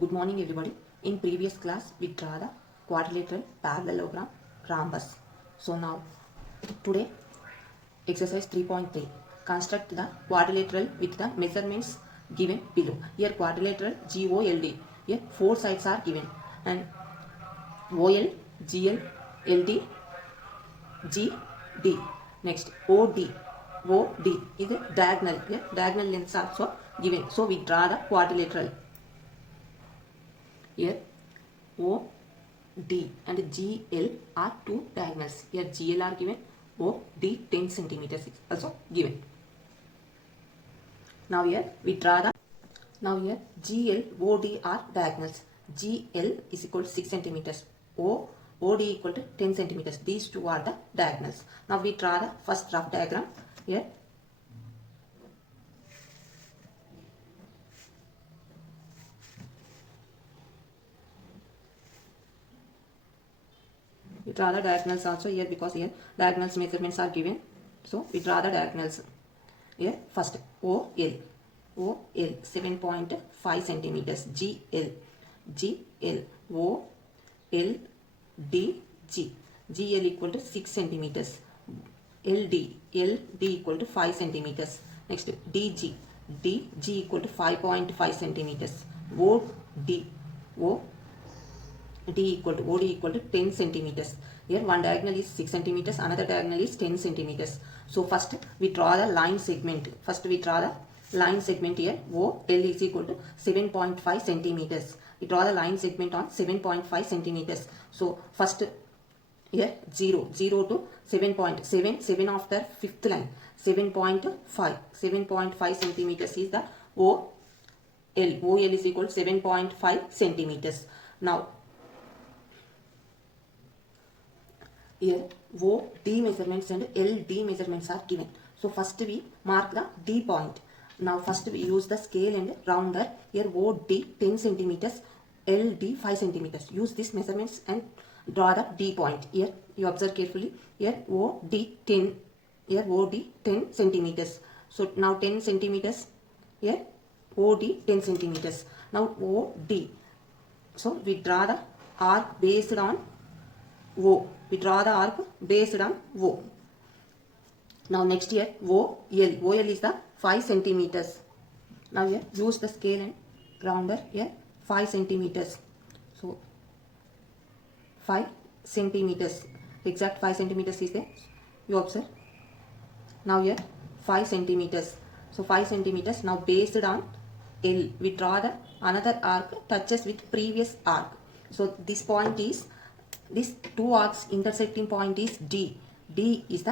Good morning everybody. In previous class we draw the quadrilateral parallelogram rhombus. So now today exercise 3.3 construct the quadrilateral with the measurements given below. Here quadrilateral GOLD. Here four sides are given and OL, GL, LD, GD. Next OD. OD is a diagonal. Here diagonal lengths are also given. So we draw the quadrilateral. Here O, D and GL are two diagonals. Here GL are given, O, D 10 centimeters is also given. Now here we draw the, now here GL, OD are diagonals. GL is equal to 6 centimeters. OD equal to 10 centimeters. These two are the diagonals. Now we draw the first rough diagram. Here we draw the diagonals also here because here diagonals measurements are given. So we draw the diagonals. Here first OL 7.5 centimeters. GL OL D G. GL equal to 6 centimeters. LD equal to 5 centimeters. Next DG equal to 5.5 centimeters. OD equal to 10 centimeters. Here one diagonal is 6 centimeters, another diagonal is 10 centimeters. So first we draw the line segment. Here OL is equal to 7.5 centimeters. We draw the line segment on 7.5 centimeters. So first here 0 to 7.7 after fifth line 7.5 centimeters is the OL is equal to 7.5 centimeters. Now here OD measurements and LD measurements are given. So first we mark the D point. Now first we use the scale and rounder. Here OD 10 centimeters, LD 5 centimeters. Use these measurements and draw the D point. Here you observe carefully. Here OD 10 centimeters. So now 10 centimeters. Here OD 10 centimeters. Now OD. So we draw the arc based on O. Now next here OL is the 5 centimeters. Now here use the scale and rounder. Here 5 centimeters. So 5 centimeters. Exact 5 centimeters is there. You observe. Now here 5 centimeters. So 5 centimeters. Now based on L, we draw the another arc touches with previous arc. So this point is, this two arcs intersecting point is D. D is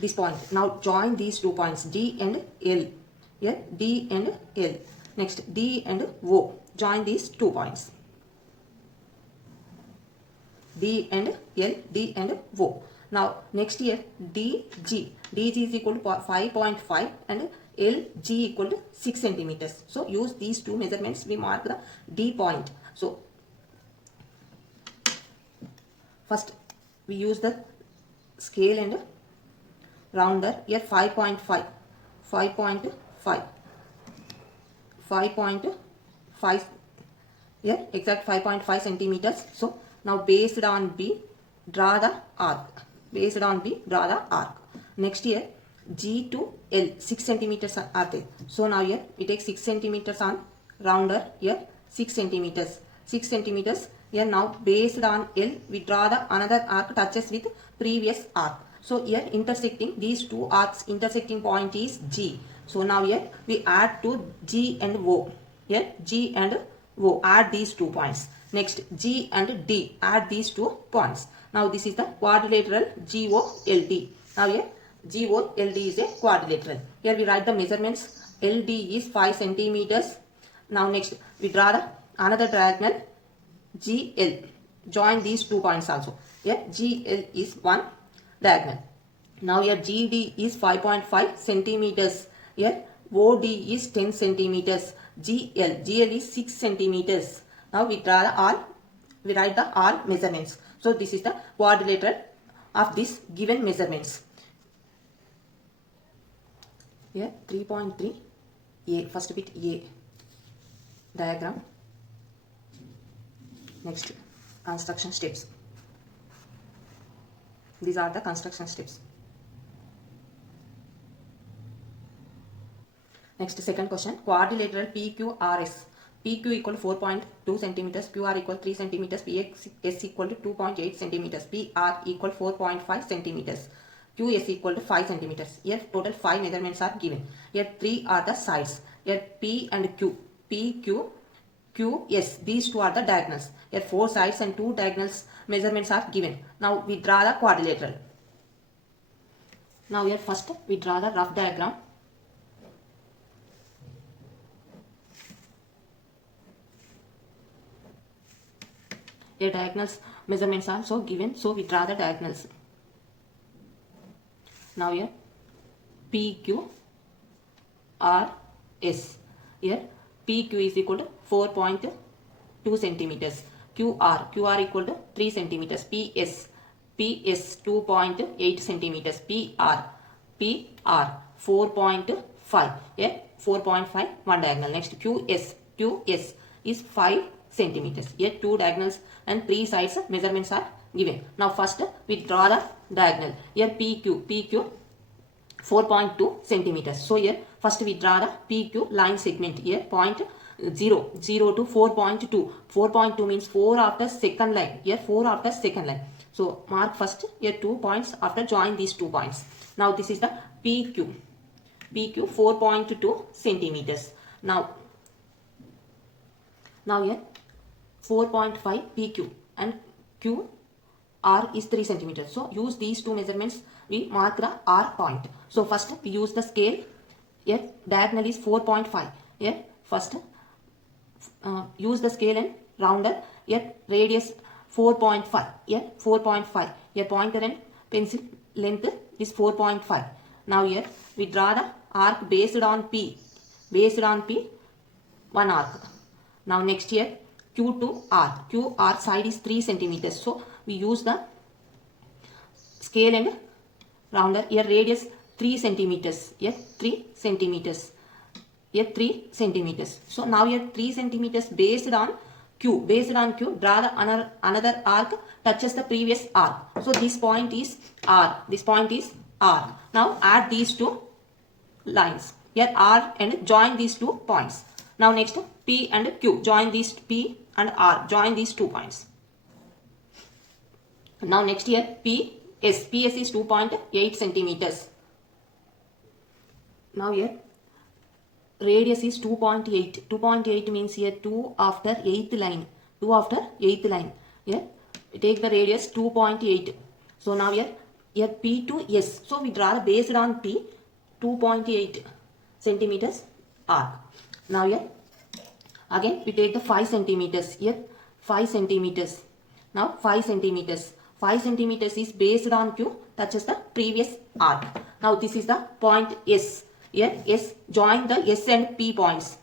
this point. Now join these 2 points D and L. Here D and L. Next D and O. Join these 2 points. D and L, D and O. Now next here DG. DG is equal to 5.5 and LG equal to 6 centimeters. So use these two measurements. We mark the D point. So first we use the scale and rounder. Here 5.5 here exact 5.5 centimeters. So now based on B draw the arc. Next here G to L 6 centimeters are there. So now here we take 6 centimeters on rounder. Here 6 centimeters. Here now based on L we draw the another arc touches with previous arc. So here intersecting these two arcs intersecting point is G. So now here we add to G and O. Here G and O, add these 2 points. Next G and D, add these 2 points. Now this is the quadrilateral GOLD. Now here GOLD is a quadrilateral. Here we write the measurements. LD is 5 centimeters. Now next we draw the another diagonal GL. Join these 2 points also. Here GL is one diagonal. Now here GD is 5.5 centimeters. Here OD is 10 centimeters. GL is 6 centimeters. Now we draw the all. We write the all measurements. So this is the quadrilateral of this given measurements. Here 3.3 A, first bit A diagram. Next, construction steps. These are the construction steps. Next, second question. Quadrilateral PQRS. PQ equal to 4.2 centimeters, QR equal to 3 centimeters, PX equal to 2.8 centimeters, PR equal to 4.5 centimeters, QS equal to 5 centimeters. Here total 5 measurements are given. Here 3 are the sides. Here P and Q. P, Q, Q, S. These two are the diagonals. Here 4 sides and 2 diagonals measurements are given. Now we draw the quadrilateral. Now here first we draw the rough diagram. Here diagonals measurements are also given, so we draw the diagonals. Now here PQ R S. Here PQ is equal to 4.2 centimeters. QR equal to 3 centimeters. PS 2.8 centimeters. PR 4.5. Here 4.5 one diagonal. Next QS is 5 centimeters. Here 2 diagonals and 3 sides measurements are given. Now first we draw the diagonal. Here PQ 4.2 centimeters. So here first we draw the PQ line segment. Here point 0 to 4.2. 4.2 means 4 after second line. Here 4 after second line. So mark first here 2 points after join these 2 points. Now this is the PQ 4.2 centimeters. Now here 4.5 PQ and QR is 3 centimeters. So use these 2 measurements. We mark the R point. So first we use the scale. Here diagonal is 4.5. Here first use the scale and rounder. Here radius 4.5. Here 4.5. Here pointer and pencil length is 4.5. Now here we draw the arc based on P. One arc. Now next here Q to R. QR side is 3 centimeters. So we use the scale and rounder. Here radius 3 centimeters. Here 3 centimeters. Here 3 centimeters. So now here 3 centimeters based on Q. Draw the another arc touches the previous arc. So this point is R. Now add these 2 lines. Here R and join these 2 points. Now next P and Q. Join these P and R. Join these 2 points. Now next here PS is 2.8 centimeters. Now here radius is 2.8. 2.8 means here 2 after 8th line. Here we take the radius 2.8. So now here P to S. So we draw the based on P 2.8 centimeters arc. Now here again we take the 5 centimeters. Here 5 centimeters. Now 5 centimeters. 5 centimeters is based on Q touches the previous arc. Now this is the point S. Here S, join the S and P points.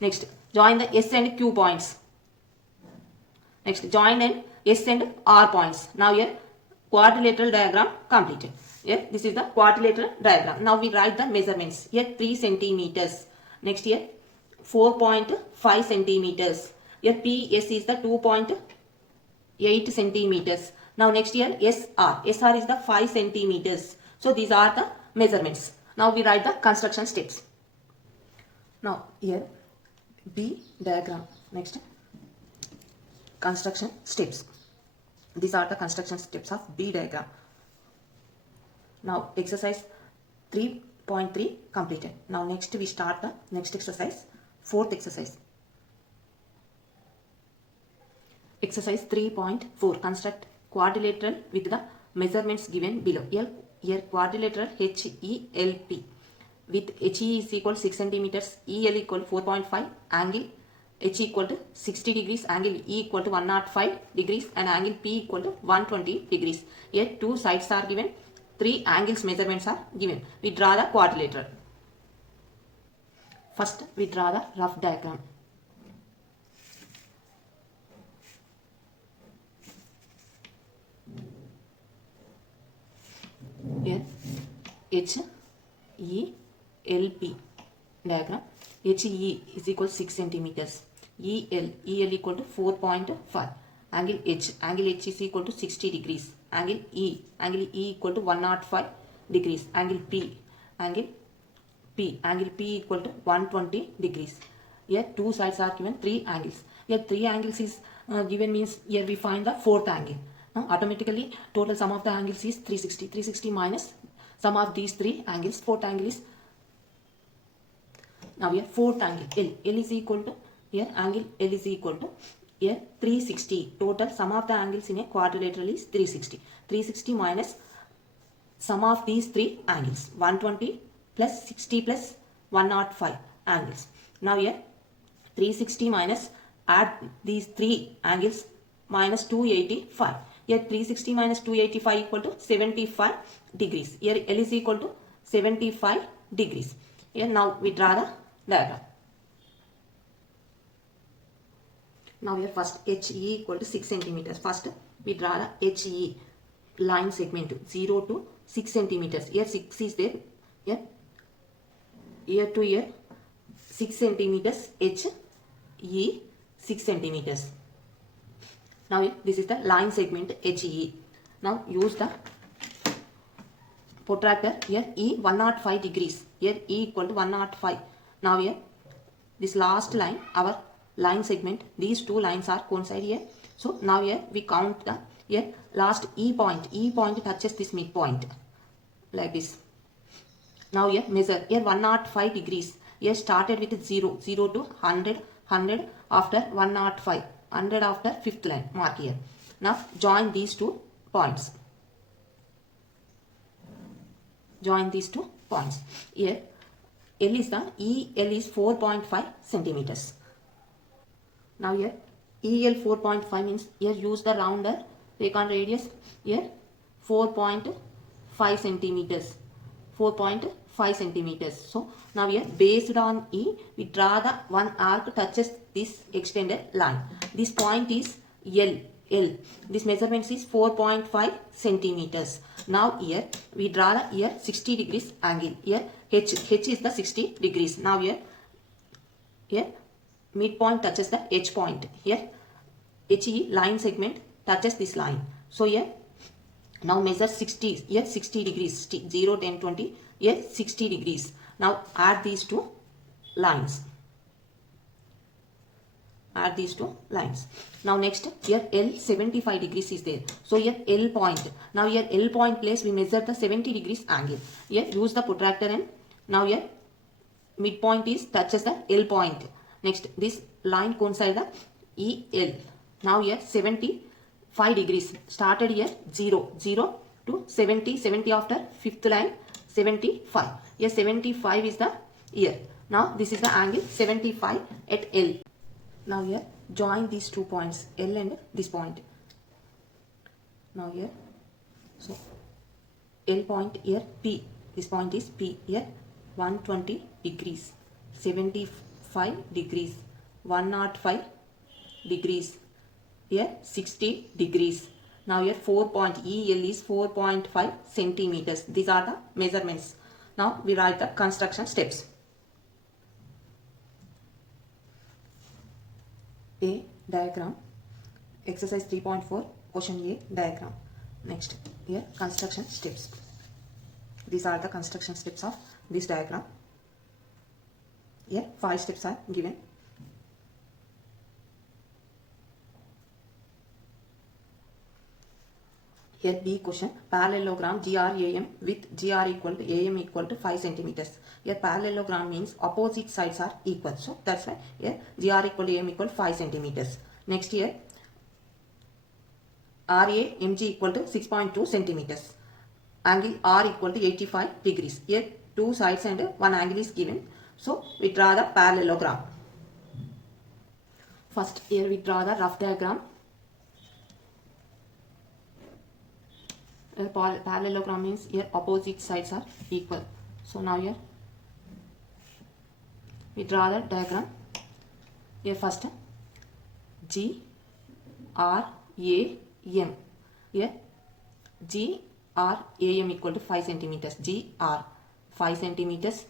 Next join the S and Q points. Next join and S and R points. Now here quadrilateral diagram completed. Here this is the quadrilateral diagram. Now we write the measurements. Here 3 centimeters. Next here 4.5 centimeters. Here PS is the 2.8 centimeters. Now next here SR is the 5 centimeters. So these are the measurements. Now we write the construction steps. Now here B diagram. Next construction steps. These are the construction steps of B diagram. Now exercise 3.3 completed. Now next we start the next exercise, 4th exercise. Exercise 3.4. Construct quadrilateral with the measurements given below. Here quadrilateral HELP with HE is equal to 6 centimeters, EL equal to 4.5, angle H equal to 60 degrees, angle E equal to 105 degrees and angle P equal to 120 degrees. Here 2 sides are given, 3 angles measurements are given. We draw the quadrilateral. First we draw the rough diagram. Here HELP diagram. HE is equal to 6 centimeters. EL equal to 4.5. Angle H is equal to 60 degrees. Angle E equal to 105 degrees. Angle P equal to 120 degrees. Here two sides are given, three angles. Here three angles is given, means here we find the fourth angle. Now automatically total sum of the angles is 360. 360 minus sum of these three angles. Fourth angle is, now here fourth angle L is equal to, here angle L is equal to, here 360. Total sum of the angles in a quadrilateral is 360. 360 minus sum of these three angles, 120 plus 60 plus 105 angles. Now here 360 minus, add these three angles, minus 285. Here 360 minus 285 equal to 75 degrees. Here L is equal to 75 degrees. Here now we draw the diagram. Now here first HE equal to 6 centimeters. First we draw the HE line segment 0 to 6 centimeters. Here 6 is there. Here to here 6 centimeters. HE 6 centimeters. Now this is the line segment HE. Now use the protractor. Here E 105 degrees. Here E equal to 105. Now here this last line, our line segment, these two lines are coincide here. So now here we count the, here last E point. E point touches this midpoint like this. Now here measure. Here 105 degrees. Here started with 0 to 100 after 105, 100 after fifth line. Mark here. Now join these two points. Join these two points. Here L is the EL is 4.5 centimeters. Now here EL 4.5 means here use the rounder, take on radius, here 4.5 centimeters. 4.5 centimeters. So now here based on E, we draw the one arc touches this extended line. This point is L. This measurement is 4.5 centimeters. Now here we draw the here 60 degrees angle. Here H is the 60 degrees. Now here midpoint touches the H point. Here HE line segment touches this line. So here now measure 60. Here 60 degrees. 0, 10, 20. Here 60 degrees. Now add these two lines. Add these two lines. Now next here L 75 degrees is there. So here L point. Now here L point place we measure the 70 degrees angle. Here use the protractor and now here midpoint is touches the L point. Next this line coincide the EL. Now here 75 degrees. Started here 0 to 70 after fifth line 75. Here 75 is the here. Now this is the angle 75 at L. Now here join these two points L and this point. Now here so L point here P. This point is P. Here 120 degrees, 75 degrees, 105 degrees. Here 60 degrees. Now here EL is 4.5 centimeters. These are the measurements. Now we write the construction steps. A diagram. Exercise 3.4 question A diagram. Next here construction steps. These are the construction steps of this diagram. Here 5 steps are given. Here B question, parallelogram GRAM with GR equal to AM equal to 5 centimeters. Here parallelogram means opposite sides are equal. So that's why here GR equal to AM equal 5 centimeters. Next here RAMG equal to 6.2 centimeters. Angle R equal to 85 degrees. Here two sides and one angle is given. So we draw the parallelogram. First here we draw the rough diagram. Parallelogram means here opposite sides are equal. So now here we draw the diagram. Here first G R A M. Here G R A M equal to 5 centimeters. G R 5 centimeters.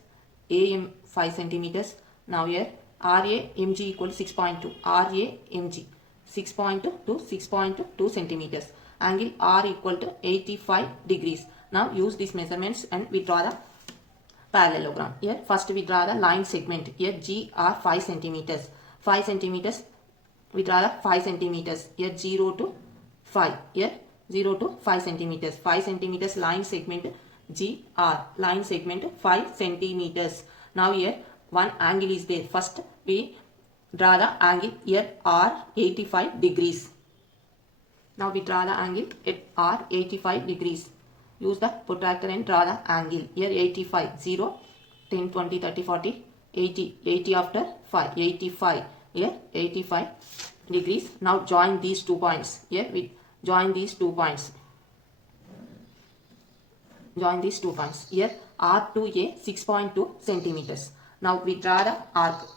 A M 5 centimeters. Now here RA mg equal to 6.2. RA mg 6.2 to 6.2 centimeters. Angle R equal to 85 degrees. Now use these measurements and we draw the parallelogram. Here first we draw the line segment. Here G are 5 centimeters. 5 centimeters. We draw the 5 centimeters. Here 0 to 5. Here 0 to 5 centimeters. 5 centimeters line segment GR. Line segment 5 centimeters. Now here one angle is there. First we draw the angle here R 85 degrees. Now we draw the angle at R 85 degrees. Use the protractor and draw the angle. Here 85, 0, 10, 20, 30, 40, 80, 80 after 5, 85. Here 85 degrees. Now join these 2 points. Here we join these 2 points. Join these 2 points. Here R to A 6.2 centimeters. Now we draw the arc.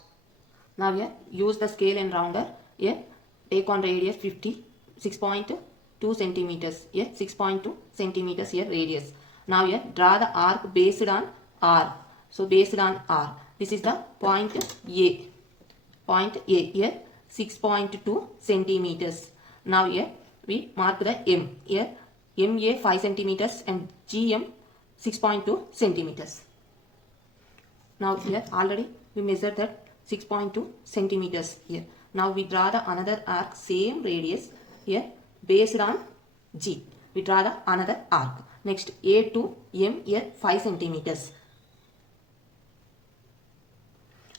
Now here use the scale and rounder. Here take on radius 50, 6.2 centimeters. Here 6.2 centimeters here radius. Now here draw the arc based on R. So based on R. This is the point A. Point A here 6.2 centimeters. Now here we mark the M. Here MA 5 centimeters and GM 6.2 centimeters. Now here already we measured that 6.2 centimeters here. Now we draw the another arc same radius here based on G. We draw the another arc. Next A to M here 5 centimeters.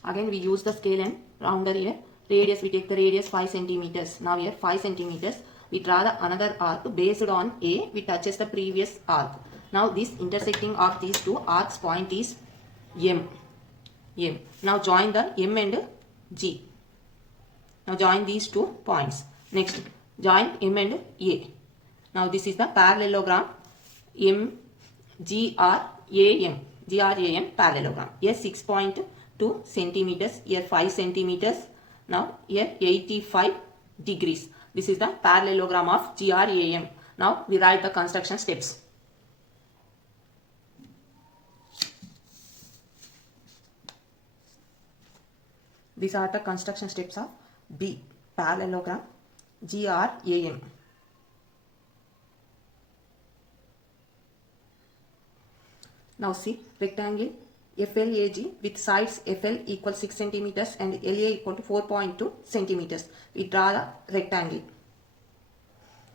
Again we use the scale and rounder here. Radius we take the radius 5 centimeters. Now here 5 centimeters. We draw the another arc based on A. We touches the previous arc. Now this intersecting of these 2 arcs point is M. M. Now join the M and G. Now join these 2 points. Next join M and A. Now this is the parallelogram M G R A M. G R A M parallelogram. Here 6.2 centimeters. Here 5 centimeters. Now here 85 degrees. This is the parallelogram of GRAM. Now we write the construction steps. These are the construction steps of B. Parallelogram GRAM. Now see rectangle FLAG with sides FL equals 6 centimeters and LA equal to 4.2 centimeters. We draw the rectangle.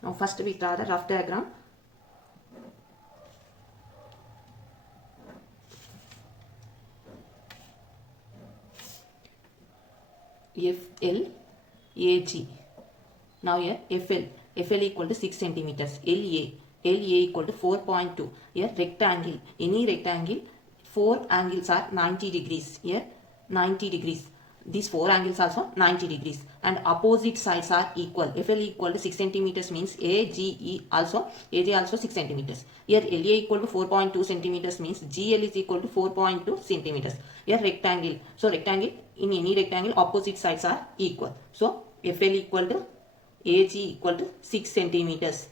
Now first we draw the rough diagram. FLAG. Now here FL equal to 6 centimeters. LA equal to 4.2. Here rectangle. Any rectangle 4 angles are 90 degrees. Here 90 degrees. These 4 angles also 90 degrees. And opposite sides are equal. FL equal to 6 centimeters means AG also 6 centimeters. Here LA equal to 4.2 centimeters means GL is equal to 4.2 centimeters. Here rectangle. So rectangle, in any rectangle opposite sides are equal. So FL equal to AG equal to 6 centimeters.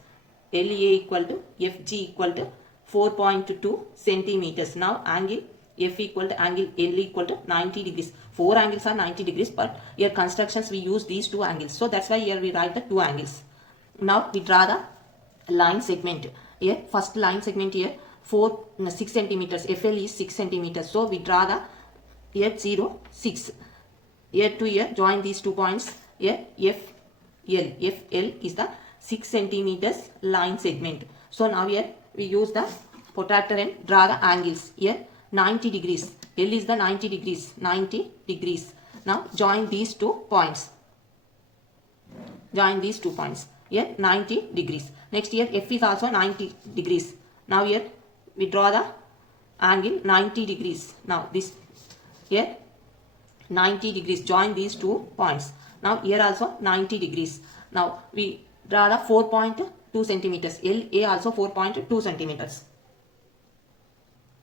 LA equal to FG equal to 4.2 centimeters. Now angle F equal to angle L equal to 90 degrees. 4 angles are 90 degrees, but here constructions we use these 2 angles. So that's why here we write the 2 angles. Now we draw the line segment. Here first line segment here 6 centimeters. FL is 6 centimeters. So we draw the here 0, 6. Here to here join these 2 points. Here FL is the 6 centimeters line segment. So now here we use the protractor and draw the angles. Here 90 degrees. L is the 90 degrees. 90 degrees. Now join these 2 points. Join these 2 points. Here 90 degrees. Next here F is also 90 degrees. Now here we draw the angle 90 degrees. Now this here 90 degrees. Join these 2 points. Now here also 90 degrees. Now we draw the 4.2 centimeters. LA also 4.2 centimeters.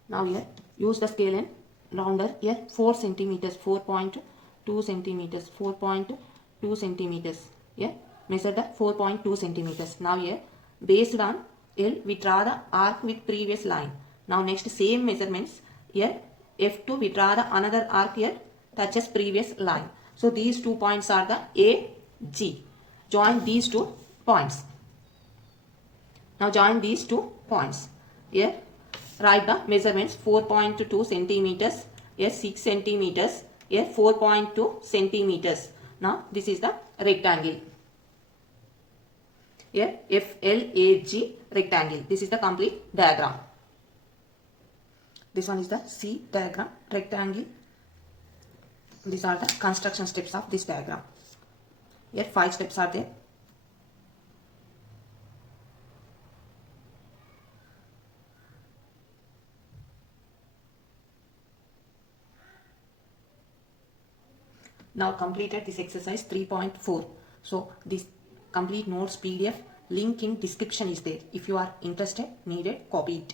Now here use the scale and rounder. Here 4 centimeters. 4.2 centimeters. 4.2 centimeters. Here measure the 4.2 centimeters. Now here based on L we draw the arc with previous line. Now next same measurements. Here F2 we draw the another arc here touches previous line. So these 2 points are the A, G. Join these 2 points. Now join these 2 points. Here write the measurements: 4.2 centimeters, here 6 centimeters, here 4.2 centimeters. Now this is the rectangle. Here FLAG rectangle. This is the complete diagram. This one is the C diagram, rectangle. These are the construction steps of this diagram. Here 5 steps are there. Now completed this exercise 3.4. So this complete notes PDF link in description is there. If you are interested, needed, copy it.